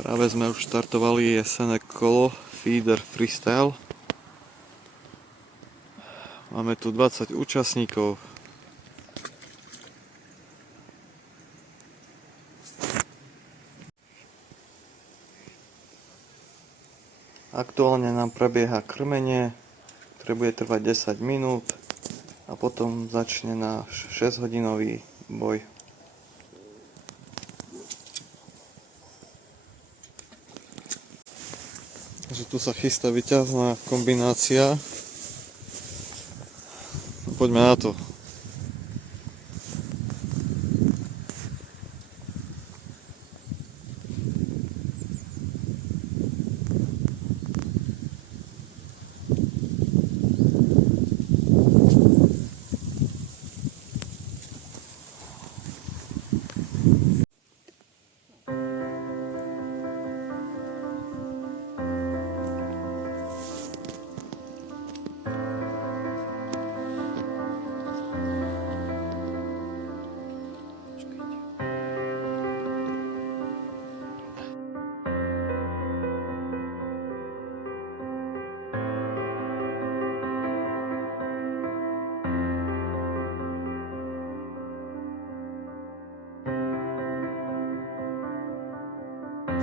Práve sme už štartovali jesenné kolo Feeder Freestyle. Máme tu 20 účastníkov. Aktuálne nám prebieha krmenie, ktoré bude trvať 10 minút a potom začne náš 6-hodinový boj. Takže tu sa chystá víťazná kombinácia. Poďme na to.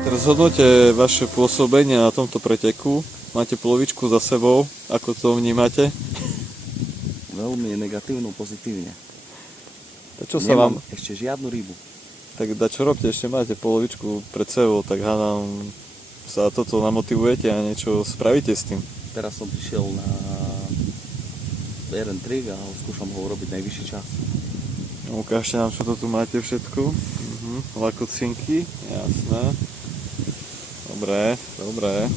Teraz hodnote vaše pôsobenie na tomto preteku. Máte polovičku za sebou. Ako to vnímate? Veľmi negatívno, pozitívne. A čo sa vám... ešte žiadnu rybu. Tak čo robíte? Ešte máte polovičku pred sebou, tak hádam sa toto namotivujete a niečo spravíte s tým. Teraz som prišiel na jeden trik a skúšam ho urobiť najvyšší čas. Ukážte nám, čo to tu máte všetko. Lakocinky, jasné. Dobre, dobre.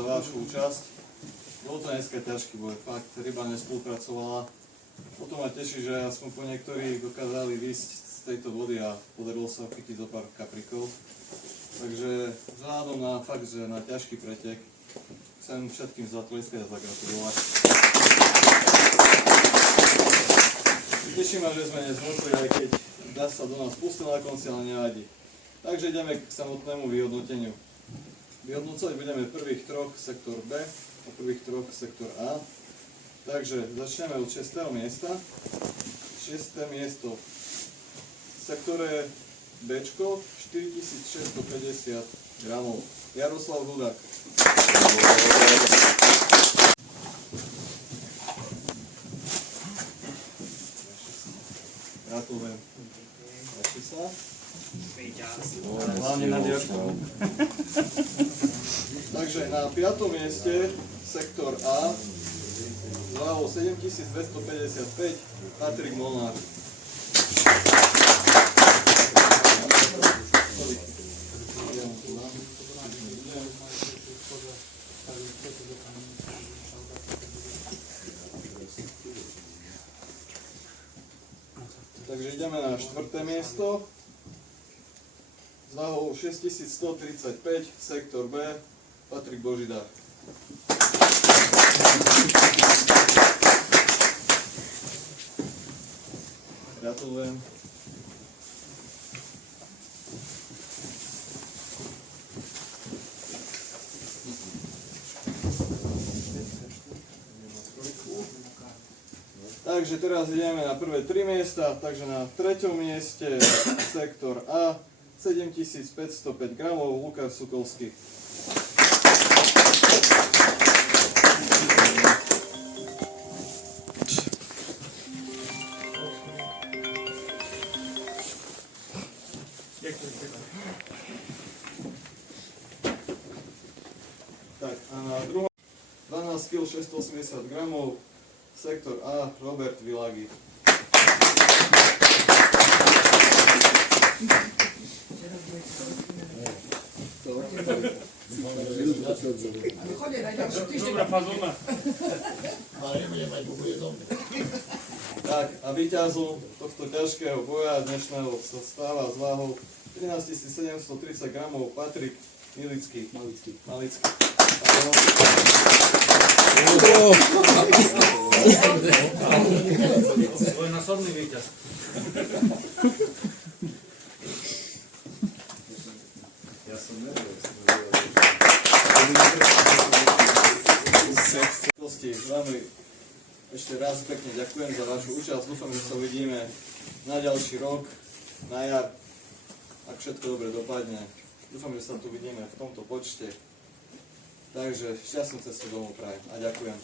za vašu účasť. Bolo to dneska ťažký boj, fakt, ryba nespolupracovala. Potom ma teší, že aspoň po niektorí dokázali výjsť z tejto vody a podarilo sa chytiť zo pár kaprikov. Takže vzhľadom na fakt, že na ťažký pretek, chcem všetkým zatleskať a zagratulovať. Teší ma, že sme nezmokli, aj keď dá sa do nás pustil na konci, ale nevadí. Takže ideme k samotnému vyhodnoteniu. Vyhodnocovať budeme prvých troch sektor B a prvých troch sektor A. Takže začneme od 6. miesta. 6. miesto v sektore B 4650 gramov. Jaroslav Hudák. Gratulujem. Ešte sa. Hlavne na diačku. Takže na 5. mieste sektor A s váhou 7255 Patrik Molnár. Takže ideme na 4. miesto s váhou 6135 sektor B Patrik Božidár. Gratulujem. Takže teraz ideme na prvé 3 miesta, takže na 3. mieste sektor A 7505 gramov Lukáš Sukolský. Tak a na druhom 12 kg 680 gramov sektor A Robert Vilagi. Tak a víťazom tohto ťažkého boja dnešného sa stáva s váhou 13 730 gramov Patrik Malický. Dvojnásobný víťaz. Ja som nevedel, Veľmi ešte raz pekne ďakujem za vašu účasť. Dúfam, že sa uvidíme na ďalší rok, na jar, ak všetko dobre dopadne. Dúfam, že sa tu vidíme v tomto počte. Takže šťastnú cestu domov prajem a ďakujem.